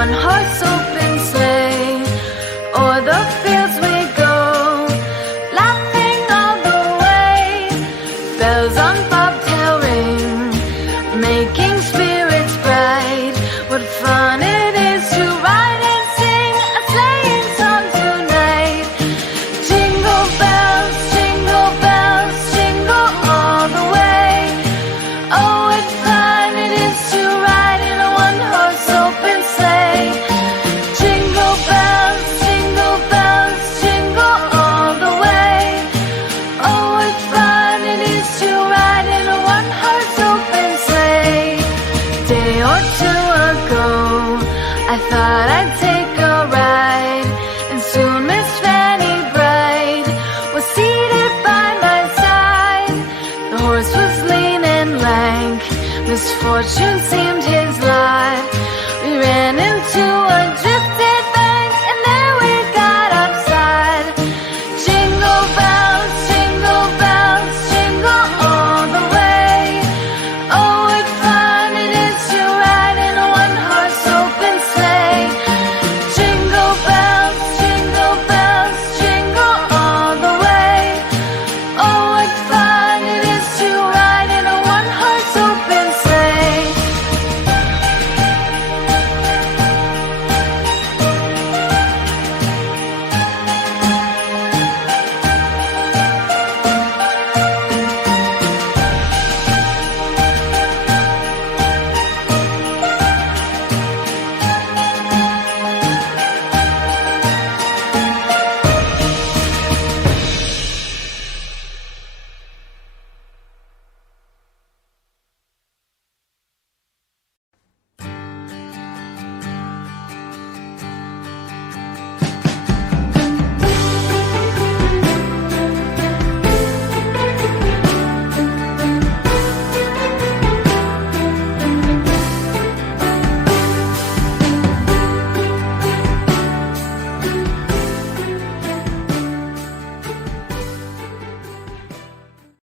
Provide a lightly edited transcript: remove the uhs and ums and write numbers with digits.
one-horse open sleigh. O'er the fields we go, laughing all the way. Bells on bobtail ring, making spirits bright. What fun it is to ride and sing a sleighing song tonight. Jingle bells, jingle all the way. Oh, what fun it is to ride in a one-horse open sleigh. Jingle bells, jingle all the way. Oh, what fun it is to ride in a one-horse open sleigh. Day or two ago, I thought I'd take a ride, and soon Miss Fanny Bright was seated by my side. The horse was lean and lank, misfortune seemed